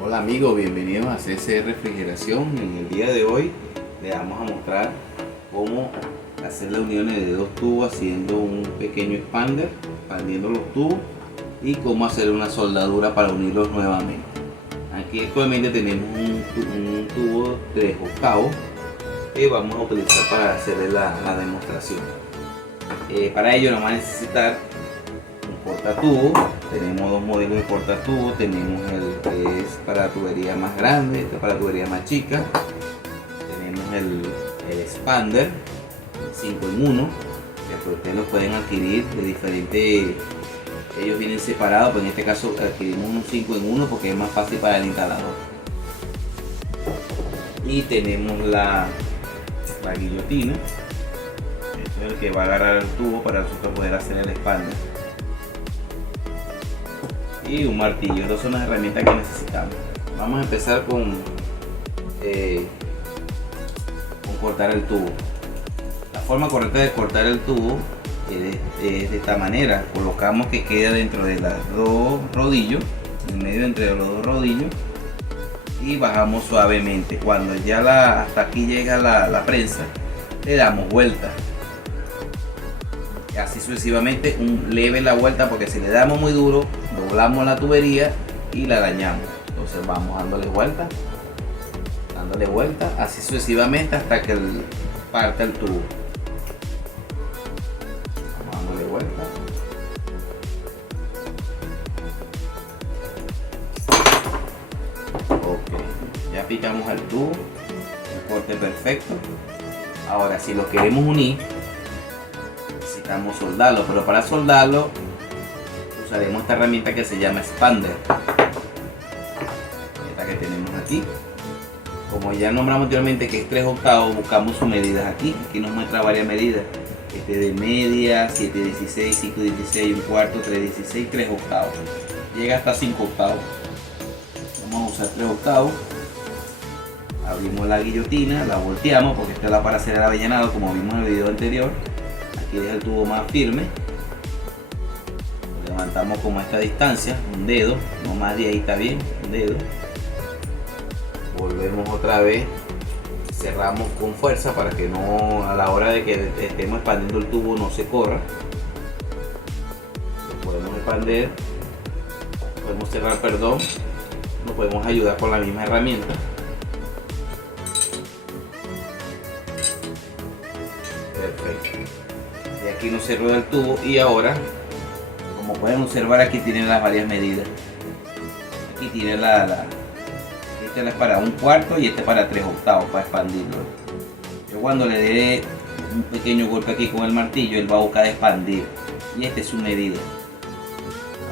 Hola amigos, bienvenidos a CC Refrigeración. En el día de hoy les vamos a mostrar cómo hacer las uniones de dos tubos haciendo un pequeño expander, expandiendo los tubos, y cómo hacer una soldadura para unirlos nuevamente. Aquí actualmente tenemos un tubo 3/8 que vamos a utilizar para hacer la demostración. Para ello vamos a necesitar un portatubo. Tenemos dos modelos de portatubo. Tenemos el que es para tubería más grande, este para tubería más chica. Tenemos el expander 5 en 1, que ustedes lo pueden adquirir de diferentes. Ellos vienen separados, pero en este caso adquirimos un 5 en 1 porque es más fácil para el instalador. Y tenemos la guillotina. Este es el que va a agarrar el tubo para nosotros poder hacer el expander. Y un martillo. Estas son las herramientas que necesitamos. Vamos a empezar con cortar el tubo. La forma correcta de cortar el tubo es de esta manera. Colocamos que quede dentro de los dos rodillos, en medio entre los dos rodillos, y bajamos suavemente. Cuando ya hasta aquí llega la prensa, le damos vuelta. Así sucesivamente, leve la vuelta, porque si le damos muy duro doblamos la tubería y la dañamos. Entonces vamos dándole vuelta así sucesivamente hasta que parte el tubo. Vamos dándole vuelta. Ok, ya picamos el tubo, un corte perfecto. Ahora, si lo queremos unir, necesitamos soldarlo, pero para soldarlo usaremos esta herramienta que se llama expander, esta que tenemos aquí. Como ya nombramos anteriormente que es 3/8, buscamos sus medidas aquí. Aquí nos muestra varias medidas: de media, 7/16, 5/16, 1/4, 3/16, 3/8, llega hasta 5/8. Vamos a usar 3/8. Abrimos la guillotina, la volteamos porque esta es la para hacer el avellanado, como vimos en el video anterior. Aquí deja el tubo más firme. Lo levantamos como a esta distancia, un dedo, no más de ahí, está bien, un dedo. Volvemos otra vez, cerramos con fuerza para que no, a la hora de que estemos expandiendo el tubo, no se corra. Lo podemos expandir, podemos cerrar, perdón, nos podemos ayudar con la misma herramienta. Perfecto. Y aquí nos cerró el tubo, y ahora, como pueden observar, aquí tienen las varias medidas. Aquí tiene este es para 1/4 y este para 3/8 para expandirlo. Yo cuando le dé un pequeño golpe aquí con el martillo, él va a buscar expandir, y esta es su medida.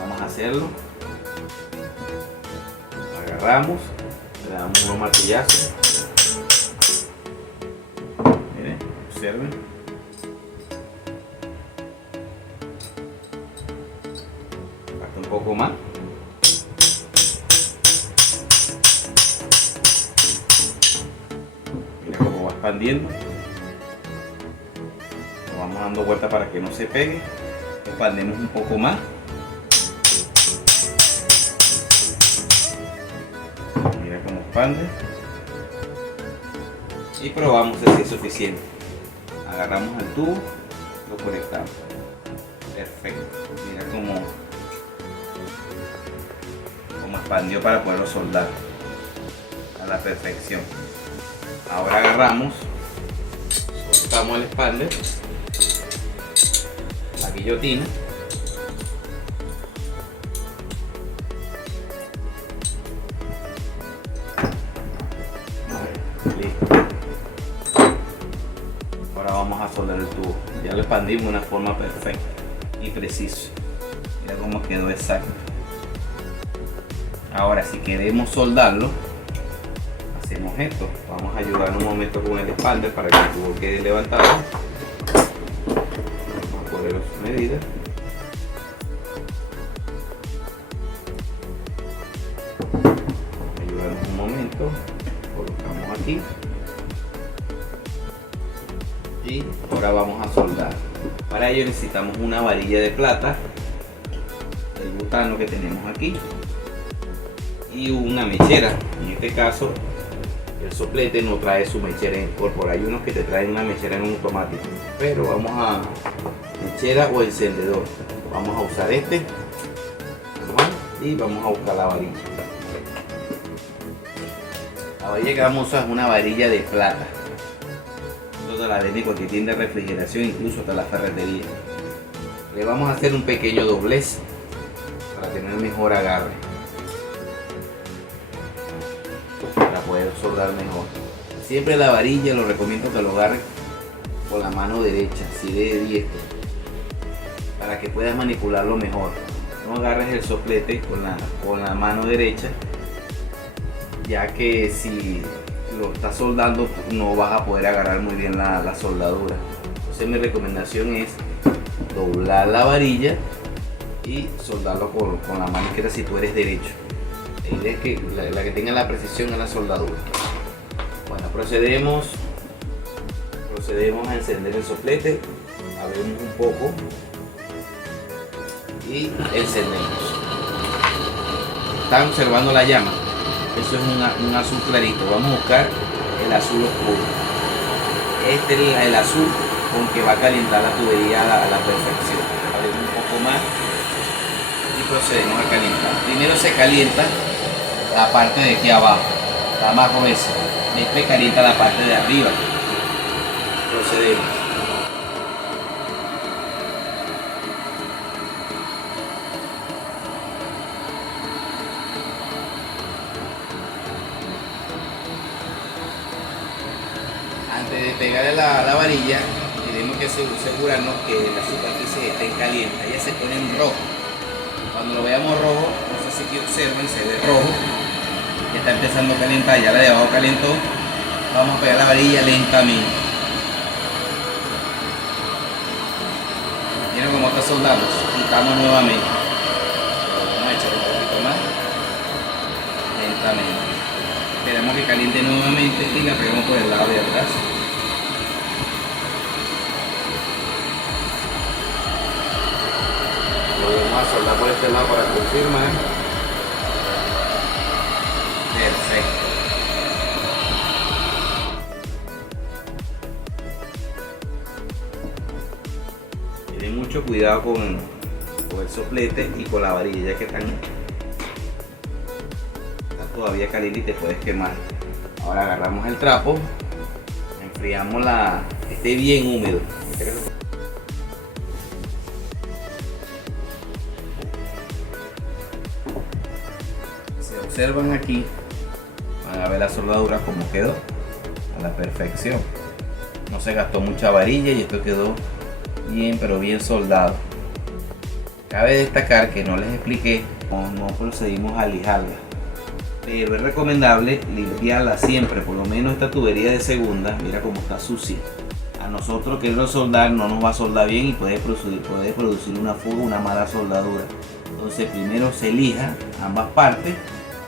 Vamos a hacerlo. Agarramos, le damos unos martillazos. Miren, observen. Falta un poco más. Mira cómo va expandiendo. Lo vamos dando vuelta para que no se pegue. Expandemos un poco más. Mira cómo expande. Y probamos si es suficiente. Agarramos el tubo, lo conectamos. Perfecto. Mira cómo expandió para poderlo soldar a la perfección. Ahora agarramos, soltamos el expander, la guillotina, listo. Ahora vamos a soldar el tubo. Ya lo expandimos de una forma perfecta y precisa. Mira cómo quedó exacto. Ahora, si queremos soldarlo, hacemos esto. Vamos a ayudar un momento con el expander para que el tubo quede levantado. Vamos a poner sus medidas. Ayudamos un momento, colocamos aquí, y ahora vamos a soldar. Para ello necesitamos una varilla de plata, el butano que tenemos aquí, y una mechera. En este caso el soplete no trae su mechera incorporada, hay unos que te traen una mechera en un automático, pero vamos a mechera o encendedor, vamos a usar este y vamos a buscar la varilla. La varilla que vamos a usar es una varilla de plata, toda la venden en cualquier tienda de refrigeración, incluso hasta la ferretería. Le vamos a hacer un pequeño doblez para tener mejor agarre, para poder soldar mejor. Siempre la varilla lo recomiendo que lo agarre con la mano derecha, así de diestro, para que puedas manipularlo mejor. No agarres el soplete con la mano derecha, ya que si lo estás soldando no vas a poder agarrar muy bien la soldadura. Entonces mi recomendación es doblar la varilla y soldarlo con la mano izquierda si tú eres derecho. La idea es que la que tenga la precisión es la soldadura. Bueno, procedemos a encender el soplete, abrimos un poco y encendemos. Están observando la llama, eso es un azul clarito. Vamos a buscar el azul oscuro. Este es el azul con que va a calentar la tubería a la perfección. Abrimos un poco más y procedemos a calentar. Primero se calienta la parte de aquí abajo, la más gruesa. Después calienta la parte de arriba. Procedemos. Antes de pegarle la varilla, tenemos que asegurarnos que la superficie esté caliente. Ella se pone en rojo. Cuando lo veamos rojo, no sé si observen, se ve rojo. Ya está empezando a calentar, ya la de abajo calentó. Vamos a pegar la varilla lentamente. Miren cómo está soldando. Quitamos nuevamente. Vamos a echar un poquito más. Lentamente. Esperamos que caliente nuevamente y la pegamos por el lado de atrás. Lo vamos a soldar por este lado para confirmar. Perfecto. Tienen mucho cuidado con el soplete y con la varilla, ya que está todavía caliente y te puedes quemar. Ahora agarramos el trapo, enfriamos que esté bien húmedo. Se observan aquí, van a ver la soldadura como quedó a la perfección. No se gastó mucha varilla y esto quedó bien, pero bien soldado. Cabe destacar que no les expliqué cómo no procedimos a lijarla, pero es recomendable limpiarla siempre. Por lo menos esta tubería de segunda, mira cómo está sucia. A nosotros quererlo soldar no nos va a soldar bien y puede producir una fuga, una mala soldadura. Entonces primero se lija ambas partes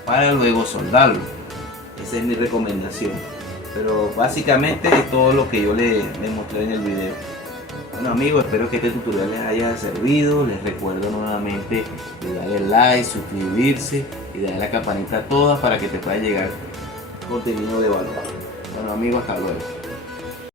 para luego soldarlo. Esa es mi recomendación. Pero básicamente es todo lo que yo les mostré en el video. Bueno amigos, espero que este tutorial les haya servido. Les recuerdo nuevamente de darle like, suscribirse y darle la campanita a todas para que te pueda llegar contenido de valor. Bueno amigos, hasta luego.